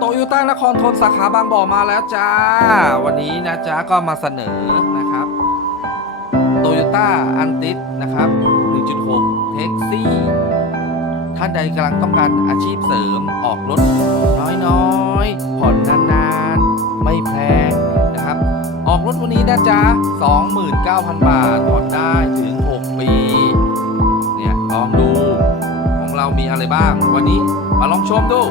โตโยต้านครทนสาขาบางบ่อมาแล้วจ้า วันนี้นะจ๊ะก็มาเสนอนะครับโตโยต้าอันติสนะครับ 1.6 เท็กซี่ ท่านใดกำลังต้องการอาชีพเสริมออกรถน้อยๆ ผ่อนนานๆ ไม่แพงนะครับ ออกรถวันนี้นะจ๊ะ 29,000 บาทผ่อนได้ถึง 6 ปี เนี่ย ลองดูของเรามีอะไรบ้าง วันนี้มาลองชมดู